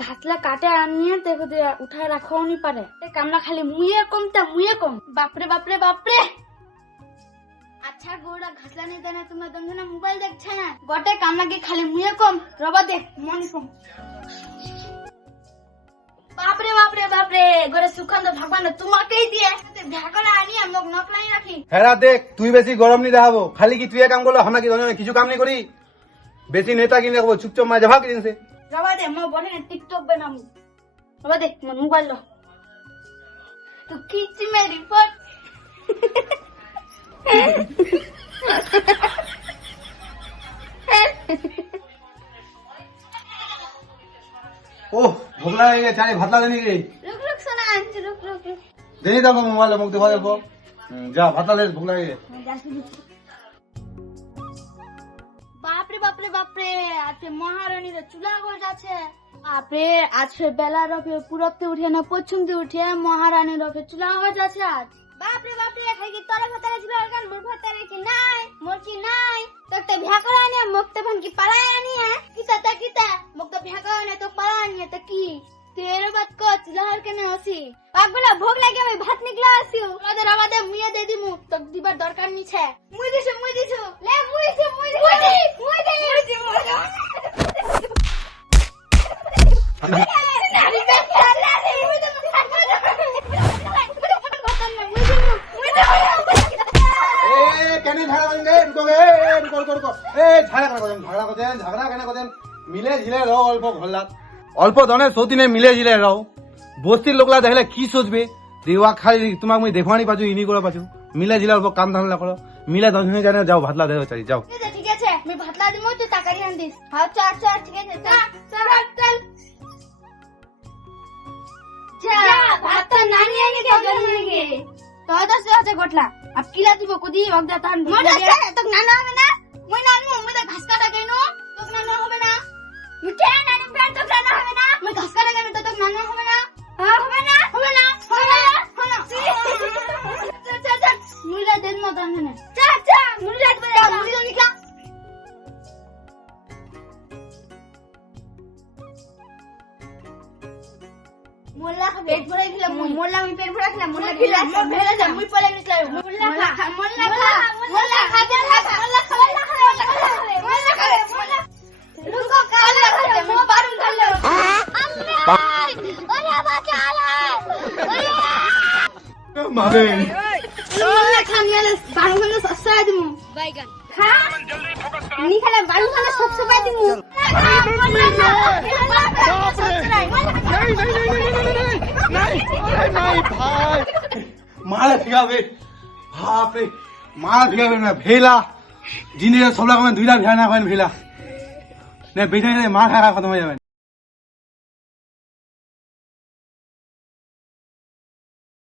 ঘাসলা কাটে আনিয়ে দেখো দে উঠায় রাখাও নি পারে কামলা খালি মুয়ে কম বাপরে বাপরে বাপরে। আচ্ছা গৌরা ঘাসলা নেই দেনা তোমরা দন্ধনা মোবাইল দেখছে না গটে কামলাকে খালি মুয়ে কম রবা দেখ মন কম। বাপরে বাপরে বাপরে গোরে সুখান্ত ভগবান তোমাকেই দিয়ে ভ্যাকলা আনিয়ে মোক নকলাই রাখি। হ্যাঁ দেখ তুই বেশি গরম নি দেখাবো খালি কি তুই কাম করলো আমরা কি কিছু কাম নি করি বেশি নেতা কিনে রাখবো চুপচাপ মাঝে ভাগ দিনছে রবা দে মো বলে টিকটক বানামু রবা দে মো মোবাইল লো তু কিছি মে রিপোর্ট। ও ভোগ লাগে গে চারি ভাত লাগে নি গে रुक रुक सोना आंटी रुक रुक रुक দেনি দাও মোবাইল মুখ দেখা দেবো যা ভাত লাগে ভোগ লাগে গে। বাপরে বাপরে বাপরে আজকে মহারানীর চুলা গজ আছে বাপরে আজকে বেলা রফে পুরবতে উঠে না পশ্চিমতে উঠে মহারানীর রফে চুলা গজ আছে আজ বাপরে বাপরে খাই কি তরে ভাতারে ছিল গান মোর ভাতারে কি নাই মোর কি নাই তো একটা ভ্যাকলা আনি মুক্ত ভান কি পালায় আনি হ্যাঁ কিতা মুক্ত ভ্যাকলা আনি তো পালা আনি তো কি তেরে বাত কো চুলার কেন আসি পাগলা ভোগ লাগে আমি ভাত নিকলা আসিও আমাদের মুইয়া দে দিমু তো দিবার দরকার নিছে মুই দিছু লে মুই কেন ঝগড়া করেন গে রুকো গে রুকো ঝগড়া কেন করেন মিলে ঝিলে রও অল্প ঘরলাত অল্প ধনের সৌতিনে মিলে ঝিলে রও বস্তির লোকলা দেখলে কি সোচবে দেওয়া খালি তোমাক মুই দেখবানি পাচু ইনি করে পাচু মিলে ঝিলে অল্প কাম ধান্দা করো মিলে দশনে জানে যাও ভাতলা দেও চাই যাও ঠিক আছে আমি ভাতলা দিমু তুই তাকারি আন দিস আচ্ছা ঠিক আছে চল যা ভাত তো নানি আনি কে জন্মনি কে তো দশ আছে গটলা আপ কিলা দিব কুদি অগদা তান মনে আছে তো নানা হবে না মই নানমু মই ঘাস কাটা কেনো তো নানা হবে না মুকে নানি পেট তো নানা হবে না মই ঘাস কাটা কেনো তো নানা হবে না হবে না চল মুলা দেন মত আননে চা মুলা দে মুলা নিকা মোল্লা পেট ভরে দিলাম মোল্লা আমি পেট ভরে দিলাম মোল্লা খেলা ভরে যা মুই পলে নিছলাম মোল্লা খা রুকো কালা খাবে মো বারুন খালো ওরে বাচ্চা আলা মারে মোল্লা খামিয়ালে বারুন খালো সস্তা দিমু বাইগান খা নি খালে বারুন খালো সবসবাই দিমু মারা ঠিকাবে বাপরে মারা ঠিকাবে না ভেলা জিনিস সবলা কমেন দুইটা ভেলা না করেন ভেলা না বেটাই মা খাওয়া খতম হয়ে যাবেন।